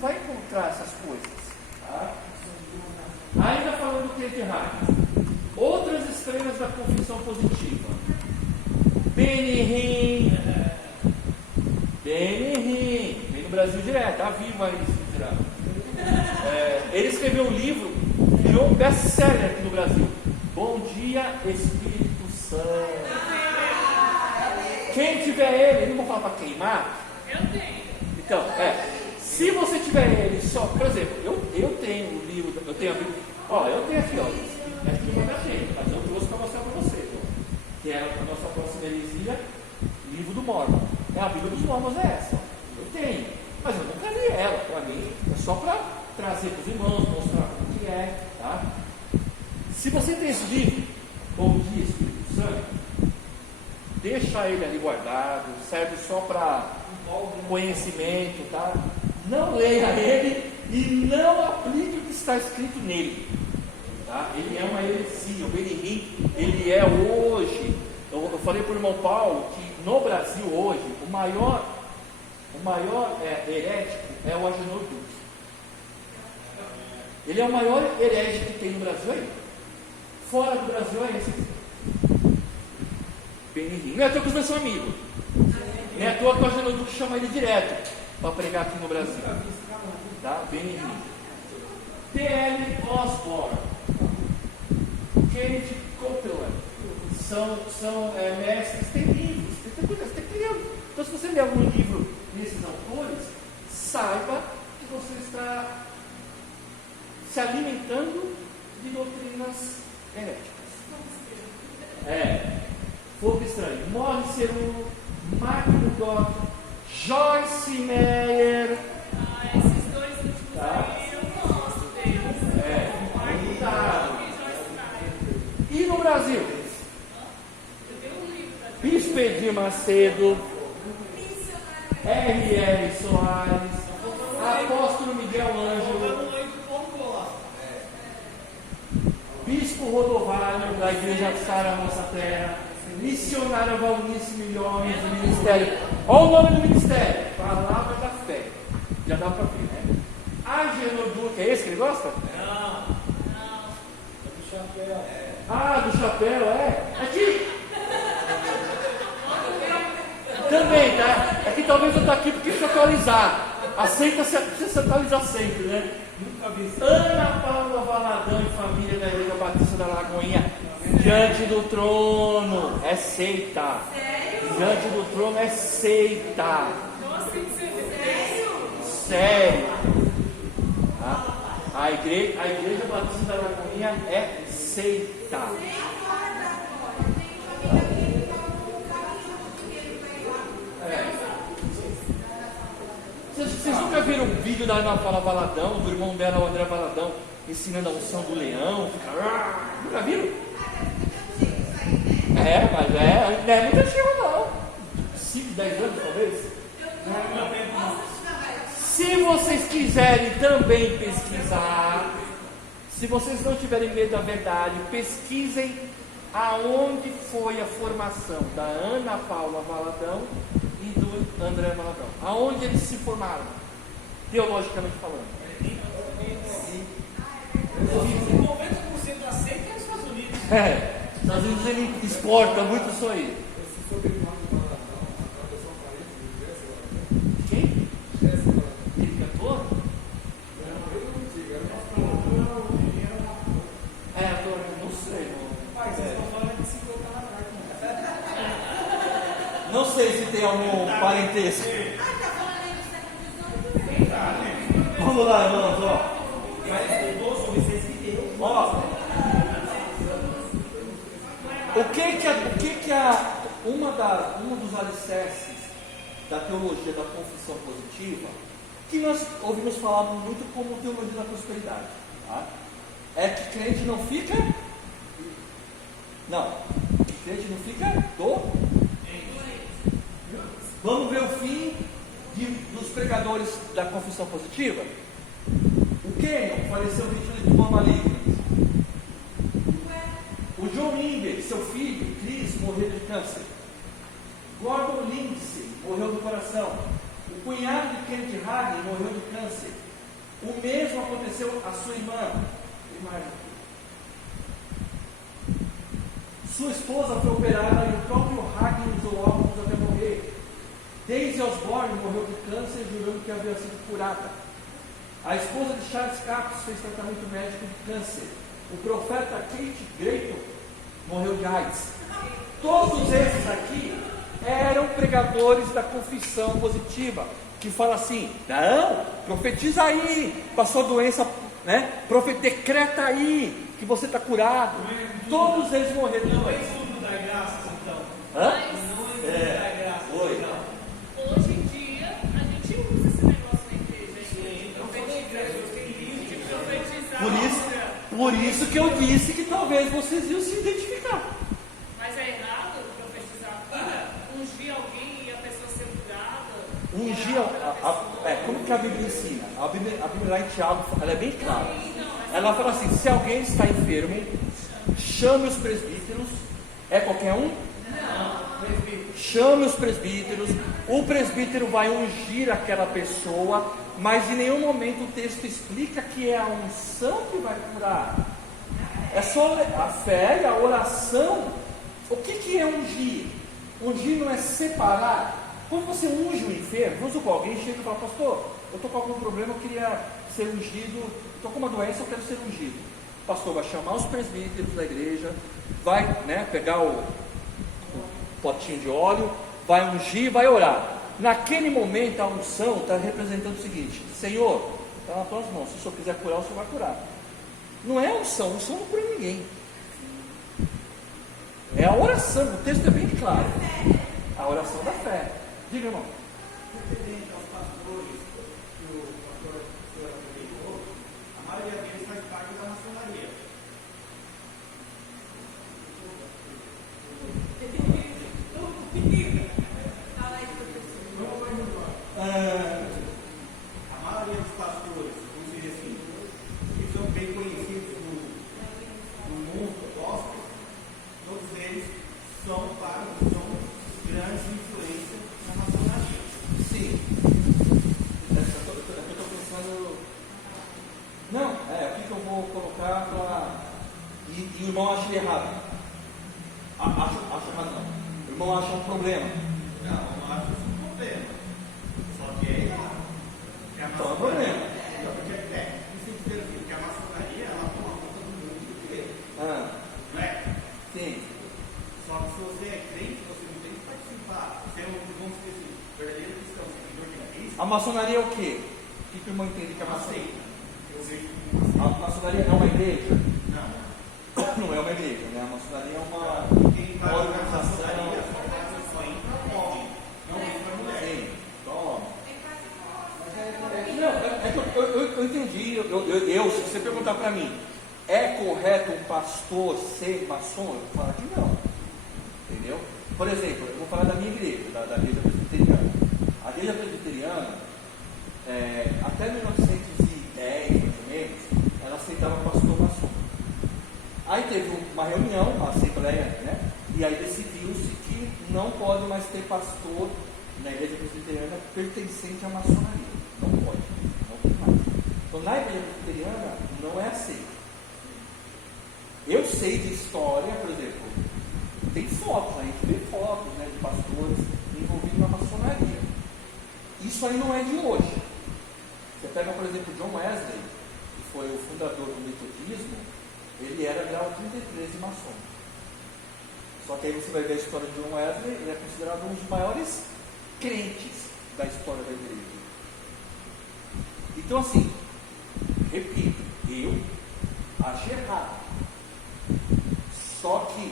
vai encontrar essas coisas. Tá? Ainda falando do Kenneth Hagin, outras estrelas da confissão positiva. Benny Hinn, vem no Brasil direto, tá vivo aí. Ele escreveu um livro, virou um best-seller aqui no Brasil. Bom Dia, Espírito Santo. Quem tiver ele não vou falar para queimar. Eu tenho. Então, se você tiver ele só, por exemplo, eu tenho o livro, eu tenho a Bíblia, eu tenho aqui, é aqui para a gente, mas eu trouxe para mostrar para você, que é a nossa próxima heresia, livro do Mormon. A Bíblia dos Mormons é essa, eu tenho, mas eu nunca li ela, para mim, é só para trazer para os irmãos, mostrar como que é, tá? Se você tem esse livro, Bom Dia, Espírito Santo, deixa ele ali guardado, serve só para conhecimento, tá? Não leia ele e não aplique o que está escrito nele, tá? Ele é uma heresia. O Benny Hinn, ele é hoje, eu falei para o irmão Paulo que no Brasil hoje o maior herético é o Agenor Duque. Ele é o maior herege que tem no Brasil aí. Fora do Brasil é esse. Benny Hinn. Não é à toa que os meus são amigos. Não é à toa que o Agenor Duque chama ele direto para pregar aqui no Brasil. Tá? Benny Hinn. T.L. Osborne, Kenneth Copeland são mestres, tem livros, tem livros. Então, se você ler algum livro desses autores, saiba que você está se alimentando de doutrinas heréticas. Fogo estranho. Morre Cerulo, Martin Gott, Joyce Meyer. Esses dois últimos aí eu gosto deles. E no Brasil? Eu tenho um livro para ti. Bispo Edir Macedo, R.R. Soares, Apóstolo Miguel Ângelo, Bispo Rodovalho da Igreja Sara Nossa Terra, Missionária Valnice Milhões do Ministério. Olha o nome do ministério: Palavra da Fé. Já dá para ver, né? Agenor Duque, é esse que ele gosta? Não. É do chapéu. Do chapéu, Aqui! Também, tá? É que talvez eu estou aqui porque precisa atualizar. Precisa se atualizar sempre, né? Nunca vi isso. Ana Paula Valadão e família da Igreja Batista da Lagoinha, diante do trono, é seita. Diante do trono é seita. Sério. Tá? A Igreja Batista da Lagoinha é seita. Vocês nunca viram um vídeo da Ana Paula Valadão, do irmão dela, o André Valadão, ensinando a unção do leão? Nunca viram? Mas não é muito antigo não. 5, 10 anos talvez. Se vocês quiserem também pesquisar, se vocês não tiverem medo da verdade, pesquisem aonde foi a formação da Ana Paula Valadão e do André Valadão. Aonde eles se formaram, teologicamente falando. 90% da seita é nos Estados Unidos. Os Estados Unidos ele exporta muito isso aí. Quem? Ele cantor? Não sei. Não sei se tem algum parentesco. Vamos lá, irmãos, um dos alicerces da teologia da confissão positiva, que nós ouvimos falar muito como teologia da prosperidade, tá? É que crente não fica Vamos ver o fim dos pregadores da confissão positiva. O Kenyon faleceu vítima de uma maligna. O John Mingus, seu filho, Chris, morreu de câncer. Gordon Lindsay morreu do coração. O cunhado de Kenneth Hagin morreu de câncer. O mesmo aconteceu à sua irmã. Sua esposa foi operada e o próprio Hagin usou óculos até morrer. Daisy Osborne morreu de câncer jurando que havia sido curada. A esposa de Charles Capps fez tratamento médico de câncer. O profeta Kate Grayton morreu de AIDS. Todos esses aqui eram pregadores da confissão positiva, que fala assim: não, profetiza aí, passou doença, né? Decreta aí que você está curado. Todos eles morreram de Não é doença. estudo da graça, então. Hã? Não é estudo da graça. Oi. Então. Hoje em dia, a gente usa esse negócio na igreja. Sim, então quando a igreja tem livro, De profetizar. Por isso que eu disse que talvez vocês iam se identificar. Mas é errado profetizar a cura? Ungir alguém e a pessoa ser curada? Ungir, como que a Bíblia ensina? A Bíblia lá em Tiago, ela é bem clara. Ela fala assim: se alguém está enfermo, chame os presbíteros. É qualquer um? Chame os presbíteros. O presbítero vai ungir aquela pessoa, mas em nenhum momento o texto explica que é a unção que vai curar. É só a fé e a oração. O que é ungir? Ungir não é separar. Quando você unge um enfermo, vamos supor, alguém chega e fala: pastor, eu estou com algum problema, eu queria ser ungido, estou com uma doença, eu quero ser ungido. O pastor vai chamar os presbíteros da igreja, vai, né, pegar o potinho de óleo, vai ungir, vai orar. Naquele momento a unção está representando o seguinte: Senhor, está nas tuas mãos, se o Senhor quiser curar, o Senhor vai curar. Não é a unção não cura ninguém. É a oração, o texto é bem claro. A oração da fé. Diga, irmão. Referente aos pastores que o pastor aproveitou, a maioria deles faz parte da maçonaria. A maioria dos pastores, vamos dizer assim, que são bem conhecidos no mundo gospel, todos eles são grandes influências na maçonaria. Sim. Eu estou pensando. Não, o que eu vou colocar para. E o irmão acha errado. Acho errado não. O irmão acha um problema. Não, não acho isso um problema. Só que é errado. Porque a Então é um problema. porque a maçonaria ela toma conta do mundo inteiro. Não é? Sim. Só que se você é crente, você não tem que participar. Você é vamos dizer assim, verdadeiro cristão, seguidor de Cristo. A maçonaria é o quê? O que o irmão entende que é maçonaria? Aceita. Eu vejo como A maçonaria é uma igreja? não. Não é uma igreja, né? A maçonaria é uma Quem vai na organização. maçonaria só entra homem, não entra mulher. Sim, só homem. Não, eu entendi. Se você perguntar para mim, é correto um pastor ser maçom? Eu vou falar que não. Entendeu? Por exemplo, eu vou falar da minha igreja, da igreja presbiteriana. A igreja presbiteriana, até 1910, mais ou menos, ela aceitava o pastor maçom. Aí teve uma reunião, uma assembleia, né? E aí decidiu-se que não pode mais ter pastor na igreja presbiteriana pertencente à maçonaria. Não pode, não tem mais. Então na igreja presbiteriana não é aceito. Eu sei de história, por exemplo, tem fotos, a gente vê fotos, né, de pastores envolvidos na maçonaria. Isso aí não é de hoje. Você pega, por exemplo, John Wesley, que foi o fundador do metodismo, ele era grau 33 de maçom. Só que aí você vai ver a história de John Wesley, ele é considerado um dos maiores crentes da história da igreja. Então assim, repito, eu achei errado. Só que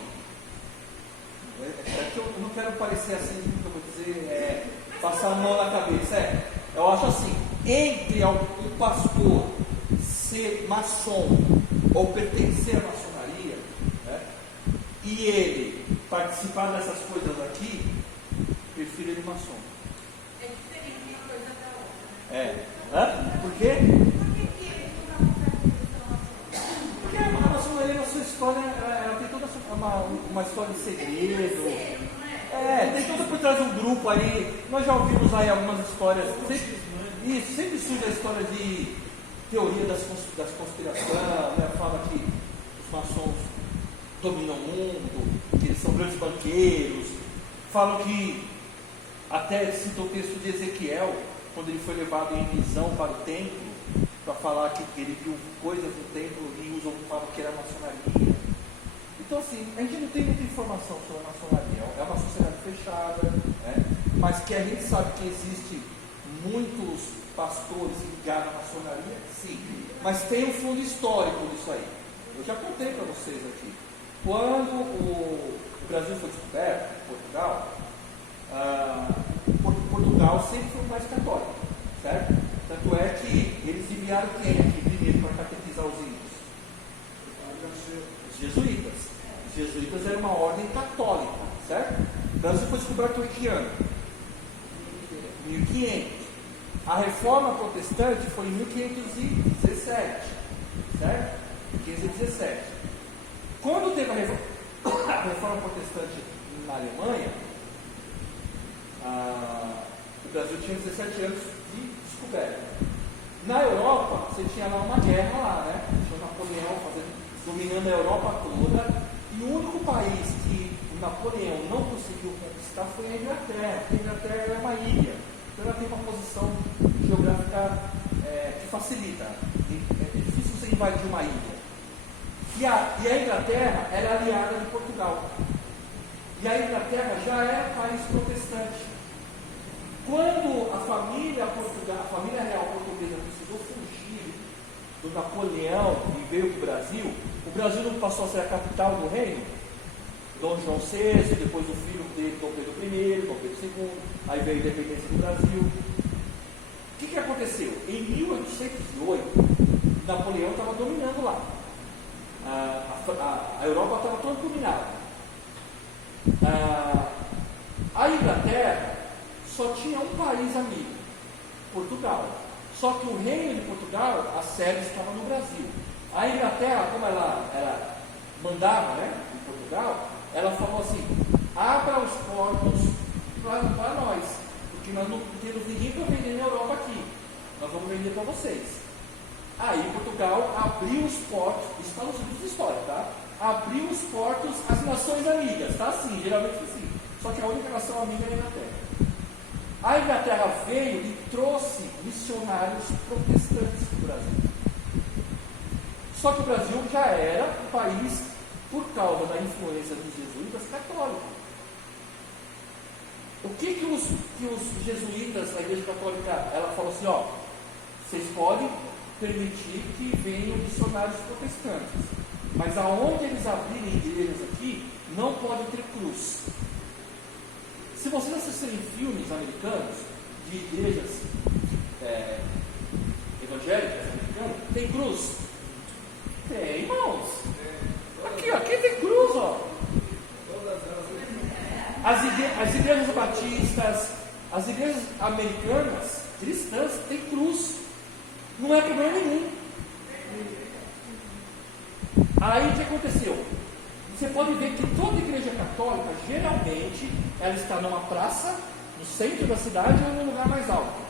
eu não quero parecer assim, que eu vou dizer, passar a mão na cabeça. Eu acho assim, entre um pastor ser maçom ou pertencer à maçonaria, né, e ele participar dessas coisas aqui, prefiro ele maçom. É diferente uma coisa da outra. Por quê? Por que eles não dão vontade de Porque a maçonaria, na sua história, ela tem toda uma história de segredo. Tem tudo por trás de um grupo aí. Nós já ouvimos aí algumas histórias. Sempre surge a história de teoria das conspirações, né? Fala que os maçons dominam o mundo, que eles são grandes banqueiros. Falam que, até cita o texto de Ezequiel, quando ele foi levado em visão para o templo, para falar que ele viu coisas no templo e falam que era maçonaria. Então, assim, a gente não tem muita informação sobre a maçonaria. É uma sociedade fechada, né? Mas que a gente sabe que existe muitos pastores ligados à maçonaria, sim. Mas tem um fundo histórico disso aí. Eu já contei para vocês aqui. Quando o Brasil foi descoberto, Portugal, Portugal sempre foi um país católico, certo? Tanto é que eles enviaram quem aqui primeiro para catequizar os índios? Os jesuítas. Os jesuítas eram uma ordem católica, certo? O Brasil foi descoberto em que ano? 1500. A reforma protestante foi em 1517, certo? 1517. Quando teve a reforma protestante na Alemanha, o Brasil tinha 17 anos de descoberta. Na Europa, você tinha lá uma guerra lá, né? Tinha Napoleão dominando a Europa toda, e o único país que o Napoleão não conseguiu conquistar foi a Inglaterra, porque a Inglaterra é uma ilha, então ela tem uma posição geográfica que facilita. É difícil você invadir uma ilha. E a Inglaterra era aliada de Portugal. E a Inglaterra já era país protestante. Quando a família real portuguesa precisou fugir do Napoleão e veio para o Brasil não passou a ser a capital do reino. Dom João VI, depois o filho dele, Dom Pedro I, Dom Pedro II, aí veio a independência do Brasil. O que aconteceu? Em 1808, Napoleão estava dominando lá. A Europa estava toda dominada. A Inglaterra só tinha um país amigo, Portugal. Só que o reino de Portugal, a sede estava no Brasil. A Inglaterra, como ela mandava, né, em Portugal, ela falou assim: abra os portos para nós, porque nós não temos ninguém para vender na Europa aqui, nós vamos vender para vocês. Aí Portugal abriu os portos, isso está nos livros de história, tá? Abriu os portos às nações amigas, tá assim, geralmente assim. Só que a única nação amiga é a Inglaterra. A Inglaterra veio e trouxe missionários protestantes para o Brasil. Só que o Brasil já era um país, por causa da influência dos jesuítas, católico. O que os jesuítas, a Igreja Católica, ela falou assim: ó, vocês podem permitir que venham missionários protestantes, mas aonde eles abrirem igrejas aqui, não pode ter cruz. Se vocês assistirem filmes americanos de igrejas evangélicas americanas, tem cruz? Tem, irmãos. Aqui, ó, quem tem cruz, ó? As igrejas batistas, as igrejas americanas, cristãs, têm cruz. Não é problema nenhum. Aí o que aconteceu? Você pode ver que toda igreja católica, geralmente, ela está numa praça, no centro da cidade ou num lugar mais alto,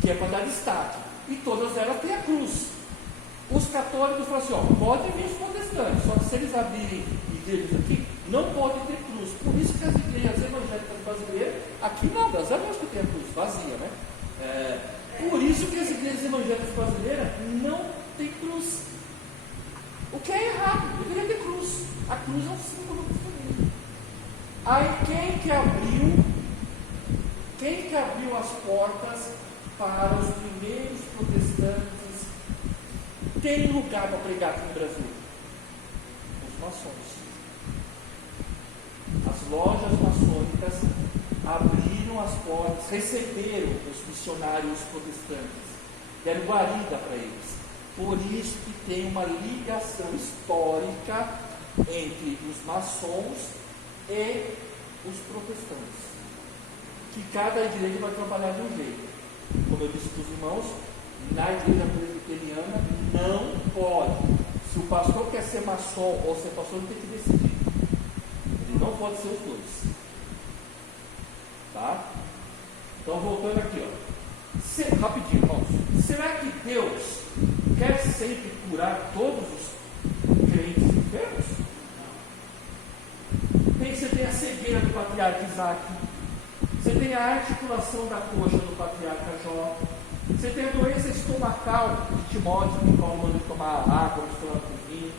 que é para dar destaque. E todas elas têm a cruz. Os católicos falam assim: ó, pode vir os protestantes, só que se eles abrirem igrejas aqui, não pode ter cruz. Por isso que as igrejas evangélicas brasileiras, aqui não, das é que tem a cruz, vazia, né? Por isso que as igrejas evangélicas brasileiras não têm cruz. O que é errado, deveria ter cruz. A cruz é um símbolo do cristianismo. Aí quem que abriu as portas para os primeiros protestantes terem lugar para pregar aqui no Brasil? Os maçons. As lojas maçônicas abriram as portas, receberam os missionários protestantes, deram guarida para eles. Por isso que tem uma ligação histórica entre os maçons e os protestantes, que cada igreja vai trabalhar de um jeito. Como eu disse para os irmãos, na igreja presbiteriana não pode. Se o pastor quer ser maçom ou ser pastor, ele tem que decidir. Ele não pode ser os dois. Tá? Então voltando aqui, ó. Rapidinho, irmãos. Será que Deus quer sempre curar todos os crentes enfermos? Você tem a cegueira do patriarca Isaac, você tem a articulação da coxa do patriarca Jó, você tem a doença estomacal de Timóteo, que Paulo manda tomar água misturada com vinho,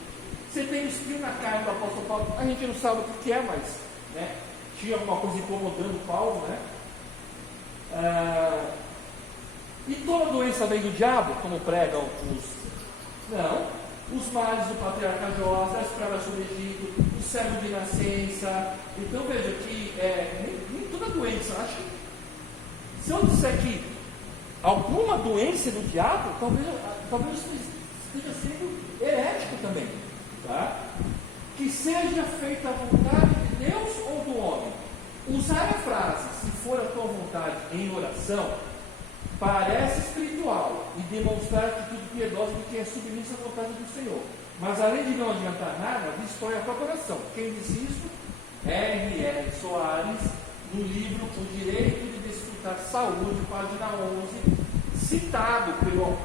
você tem o espinho na carne do apóstolo Paulo. A gente não sabe o que é, mas né, tinha alguma coisa incomodando Paulo, né? E toda doença vem do diabo, como pregam os males do patriarca Jó, as pragas sobre o Egito, o cego de nascença. Então veja que nem toda doença, acho que se eu disser que alguma doença do diabo, talvez esteja sendo herético também, tá? Que seja feita a vontade de Deus ou do homem. Usar a frase, se for a tua vontade, em oração, parece espiritual e demonstrar atitude piedosa de quem é submisso à vontade do Senhor. Mas além de não adiantar nada, destrói a própria oração. Quem diz isso? R.R. Soares, no livro O Direito de Desfrutar Saúde, página 11, citado pelo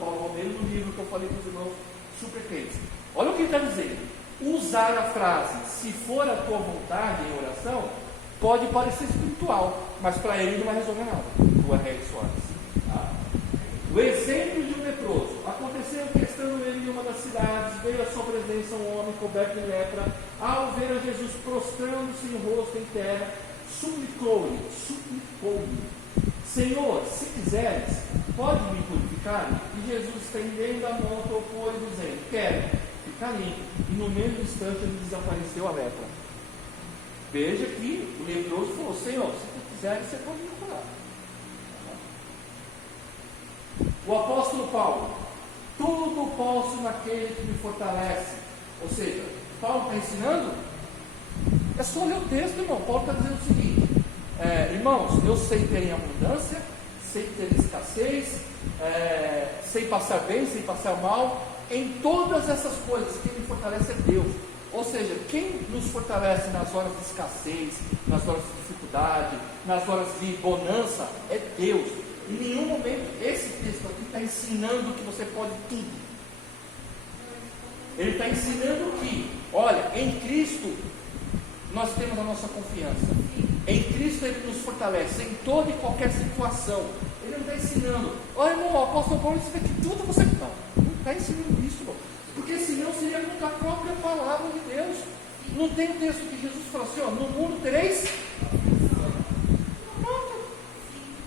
Paulo Romero no livro que eu falei para os irmãos super crentes. Olha o que ele está dizendo. Usar a frase, se for a tua vontade, em oração, pode parecer espiritual, mas para ele não vai resolver nada. O R.R. Soares. Tá? O exemplo de um leproso. Aconteceu que, estando ele em uma das cidades, veio à sua presença um homem coberto de lepra. Ao ver a Jesus prostrando-se em rosto em terra, suplicou-lhe, Senhor, se quiseres, pode me purificar? E Jesus, estendendo a mão, tocou-lhe, dizendo, quero, fica limpo. E no mesmo instante ele desapareceu a lepra. Veja que o leproso falou, Senhor, se tu quiseres, você pode me curar. O apóstolo Paulo, tudo posso naquele que me fortalece. Ou seja, Paulo está ensinando? É só ler o texto, irmão. Paulo está dizendo o seguinte, irmãos, eu sei ter em abundância, sei ter escassez, sei passar bem, sei passar mal. Em todas essas coisas, quem me fortalece é Deus. Ou seja, quem nos fortalece nas horas de escassez, nas horas de dificuldade, nas horas de bonança, é Deus. Em nenhum momento esse texto aqui está ensinando que você pode tudo. Ele está ensinando que, olha, em Cristo nós temos a nossa confiança. Em Cristo Ele nos fortalece em toda e qualquer situação. Ele não está ensinando, olha irmão, o apóstolo Paulo disse que tudo você não está ensinando isso, irmão. Porque senão seria contra a própria palavra de Deus. Não tem um texto que Jesus falou assim, ó, no mundo tereis.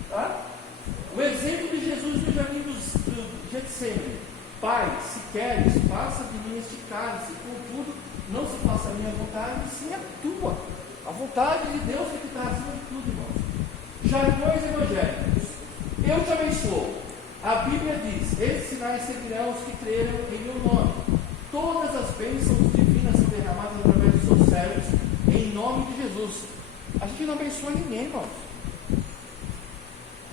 Tá? O exemplo de Jesus no jardim do Getsemane. Pai, se queres, passa de mim este cálice, contudo, não se faça a minha vontade, sim a tua. A vontade de Deus é que está acima de tudo, irmãos. Jargões evangélicos. Eu te abençoo. A Bíblia diz, esses sinais seguirão os que creram em meu nome. Todas as bênçãos divinas são derramadas através dos seus servos, em nome de Jesus. A gente não abençoa ninguém, irmãos.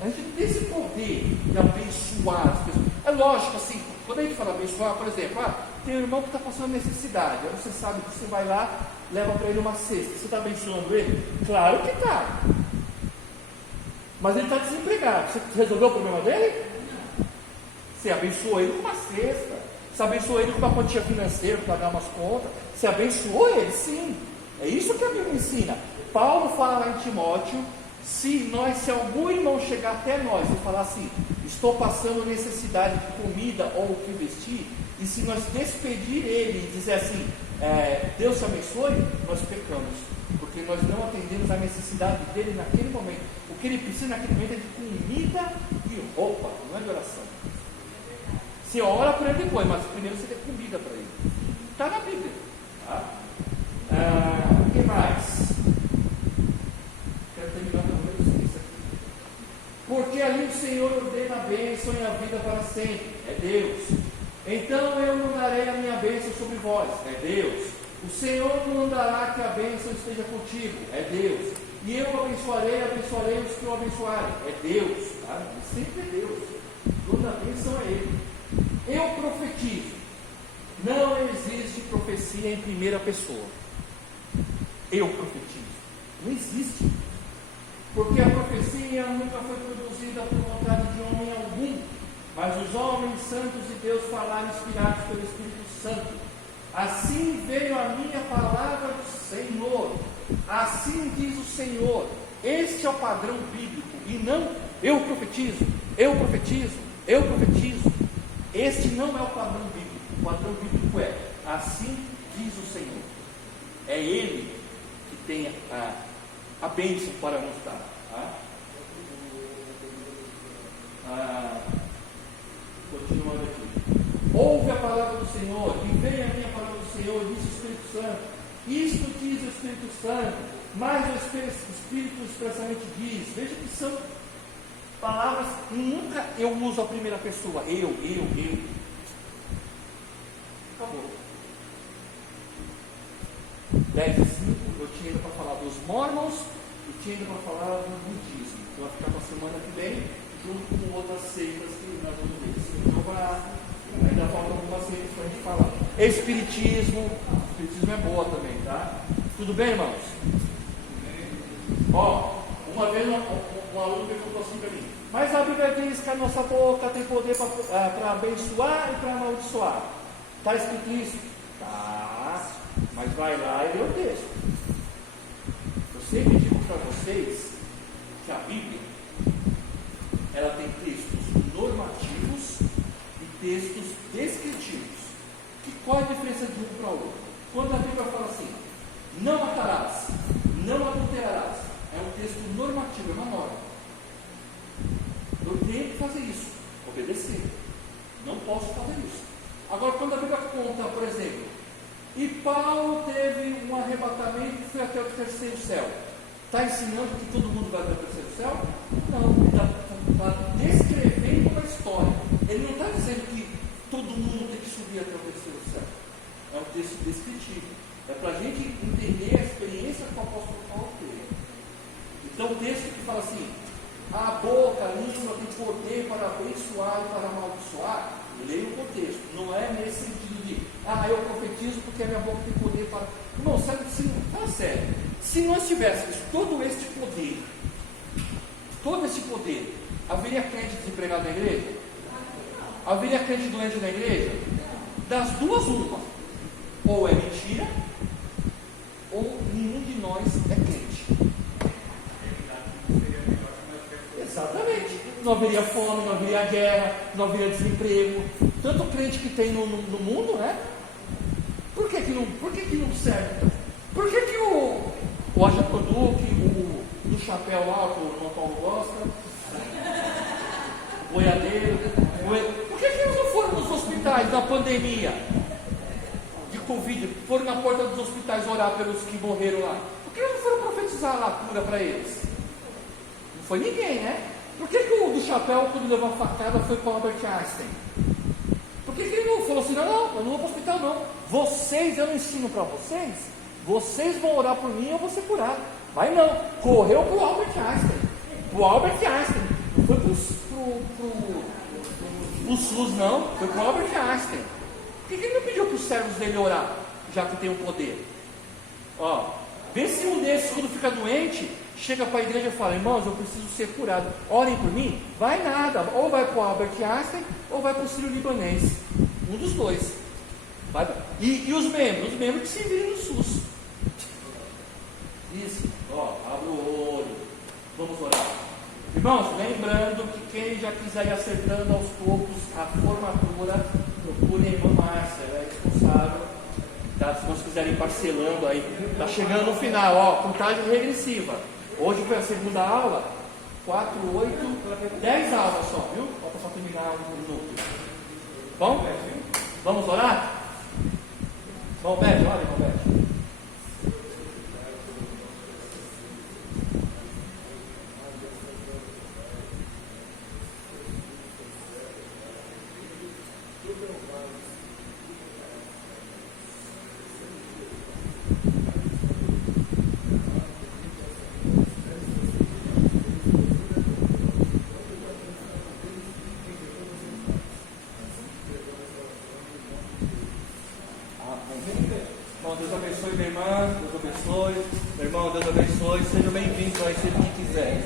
A gente não tem esse poder de abençoar as pessoas. É lógico, assim, quando a gente fala abençoar, por exemplo, tem um irmão que está passando necessidade, aí você sabe que você vai lá, leva para ele uma cesta. Você está abençoando ele? Claro que está. Mas ele está desempregado. Você resolveu o problema dele? Você abençoou ele com uma cesta. Você abençoou ele com uma quantia financeira para pagar umas contas. Você abençoou ele, sim. É isso que a Bíblia ensina. Paulo fala lá em Timóteo, se algum irmão chegar até nós e falar assim, estou passando necessidade de comida ou o que vestir, e se nós despedir ele e dizer assim, Deus te abençoe, nós pecamos, porque nós não atendemos a necessidade dele naquele momento. O que ele precisa naquele momento é de comida e roupa, não é de oração. Você ora por ele depois, mas primeiro você dê comida para ele. Está na Bíblia. Tá? O que mais? Quero terminar com isso aqui. Porque ali o Senhor ordena a bênção e a vida para sempre. É Deus. Então eu mandarei a minha bênção sobre vós. É Deus. O Senhor mandará que a bênção esteja contigo. É Deus. E eu abençoarei os que o abençoarem. É Deus. Tá? Sempre é Deus. Toda a bênção é Ele. Eu profetizo. Não existe profecia em primeira pessoa. Eu profetizo. Não existe. Porque a profecia nunca foi produzida por vontade de homem algum. mas os homens santos de Deus falaram inspirados pelo Espírito Santo. Assim veio a minha palavra do Senhor. Assim diz o Senhor. Este é o padrão bíblico. E não, eu profetizo, eu profetizo, eu profetizo. Este não é o padrão bíblico. O padrão bíblico é: assim diz o Senhor. É Ele que tem a bênção para nos dar. Continuando aqui. Ouve a palavra do Senhor, e venha a minha palavra do Senhor, diz o Espírito Santo. Isto diz o Espírito Santo, mas o Espírito expressamente diz. Veja que são palavras, nunca eu uso a primeira pessoa, eu. Acabou. 10 e 5, eu tinha ido para falar dos Mormons e tinha ido para falar do budismo. Vai ficar para a semana que vem, junto com outras seitas que nós vamos ver. Então ainda faltam algumas seitas para a gente falar. Espiritismo é boa também, tá? Tudo bem, irmãos? Ó, uma vez um aluno perguntou assim para mim: mas a Bíblia diz que a nossa boca tem poder para abençoar e para amaldiçoar. Está escrito isso? Tá, mas vai lá e lê o texto. Eu sempre digo para vocês que a Bíblia, ela tem textos normativos e textos descritivos. Qual é a diferença de um para o outro? Quando a Bíblia fala assim: não matarás, não adulterarás, é um texto normativo, é uma norma. Eu tenho que fazer isso, obedecer. Não posso fazer isso. Agora, quando a Bíblia conta, por exemplo, e Paulo teve um arrebatamento e foi até o terceiro céu, está ensinando que todo mundo vai até o terceiro céu? Não, ele está descrevendo uma história. Ele não está dizendo que todo mundo tem que subir até o terceiro céu. É um texto descritivo. É para a gente entender a experiência que o apóstolo Paulo teve. Então o texto que fala assim: a boca, a língua tem poder para abençoar e para amaldiçoar, leia o contexto. Não é nesse sentido de eu profetizo porque a minha boca tem poder para. Não, sabe, fala sério. Se nós tivéssemos todo este poder, haveria crente desempregado na igreja? Haveria crente doente na igreja? Das duas, uma. Ou é mentira, ou nenhum de nós é crente. Exatamente. Não haveria fome, não haveria guerra, não haveria desemprego. Tanto crente que tem no mundo, né? Por que que não serve? Por que o Ajacoduque, o do chapéu lá, que o irmão Paulo gosta, o boiadeiro, por que eles não foram nos hospitais na pandemia de Covid? Foram na porta dos hospitais orar pelos que morreram lá? Por que eles não foram profetizar lá a cura para eles? Não foi ninguém, né? Por que o do chapéu, quando levou a facada, foi para o Albert Einstein? Por que ele não falou assim: não, eu não vou para o hospital não. Eu não ensino para vocês, vocês vão orar por mim e eu vou ser curado. Mas não, correu para o Albert Einstein. Não foi para o SUS não, foi para o Albert Einstein. Por que ele não pediu para os servos dele orar, já que tem o poder? Vê se um desses, quando fica doente, chega para a igreja e fala: irmãos, eu preciso ser curado, orem por mim. Vai nada, ou vai para o Albert Einstein ou vai para o Sírio-Libanês, um dos dois. E os membros que se virem no SUS. Isso, abre o olho, vamos orar. Irmãos, lembrando que quem já quiser ir acertando aos poucos a formatura, procure a irmã Márcia, ela é responsável. Tá? Se vocês quiserem ir parcelando aí, está chegando no final, contagem regressiva. Hoje foi a segunda aula, 4, 8, 10 aulas só, viu? Falta só terminar o núcleo. Bom? Vamos orar? Bom, Beth, olha, irmão Beth. Deus abençoe minha irmã, Deus abençoe, meu irmão, Deus abençoe, sejam bem-vindos aí, seja o que quiser.